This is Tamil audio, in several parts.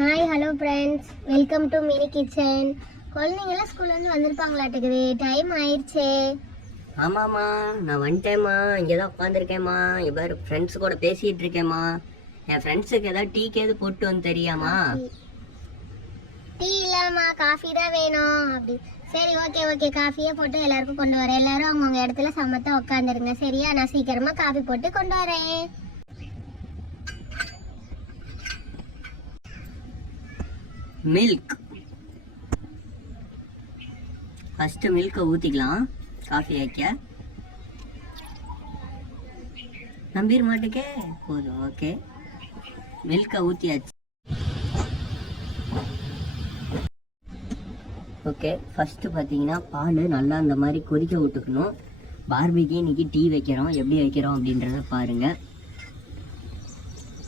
Hi hello friends welcome to mini kitchen குழந்தைங்களாம் ஸ்கூல்லேருந்து வந்திருப்பாங்களாட்டுக்குது. டைம் ஆயிடுச்சே. ஆமாம்மா நான் வந்துட்டேம்மா. இங்கே தான் உட்காந்துருக்கேம்மா இவர் ஃப்ரெண்ட்ஸ் கூட பேசிகிட்டு இருக்கேம்மா. என் ஃப்ரெண்ட்ஸுக்கு ஏதாவது டீ கேது போட்டு வந்து தெரியாமா? டீ இல்லாமா காஃபி தான் வேணும். அப்படி. சரி ஓகே ஓகே காஃபியே போட்டு எல்லாருக்கும் கொண்டு வரேன். எல்லாரும் அவங்கவுங்க இடத்துல சமத்தா உட்காந்துருங்க சரியா? நான் சீக்கிரமா காஃபி போட்டு கொண்டு வரேன். மில்க் ஃபஸ்ட்டு மில்கை ஊற்றிக்கலாம் காஃபி வைக்க நம்பிட மாட்டுக்கே போதும் ஓகே மில்கை ஊற்றியாச்சு ஓகே ஃபஸ்ட்டு பார்த்தீங்கன்னா பால் நல்லா அந்த மாதிரி கொதிக்க விட்டுக்கணும். பார்பிக்கு இன்னைக்கு டீ வைக்கிறோம். எப்படி வைக்கிறோம் அப்படின்றத பாருங்கள்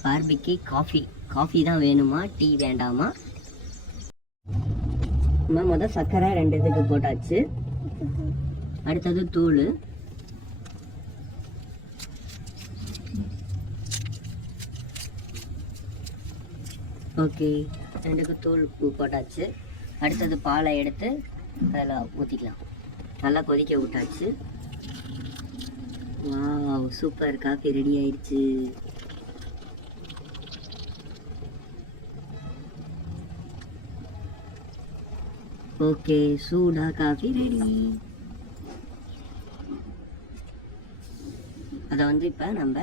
பார்பிக்கு காஃபி காஃபி தான் வேணுமா? டீ வேண்டாமா? நம்ம முதல் சர்க்கரை ரெண்டு இதுக்கு போட்டாச்சு. அடுத்தது தூள். ஓகே. ரெண்டுக்கு தூள் போட்டாச்சு. அடுத்தது பாலை எடுத்து அதில் ஊற்றிக்கலாம் நல்லா கொதிக்க விட்டாச்சு. வா சூப்பர். காஃபி ரெடி ஆயிடுச்சு. ஓகே சூடா காஃபி ரெடி. அதை வந்து இப்போ நம்ம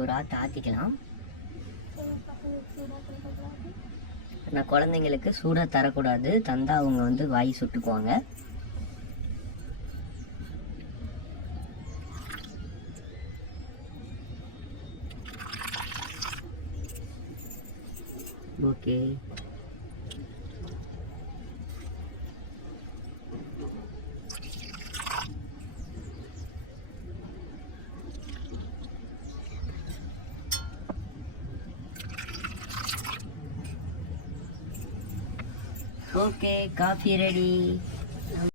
ஒரு ஆற்று ஆற்றிக்கலாம் நான் குழந்தைங்களுக்கு சூடாக தரக்கூடாது. தந்தா அவங்க வந்து வாய் சுட்டுக்குவாங்க. ஓகே. Okay coffee ready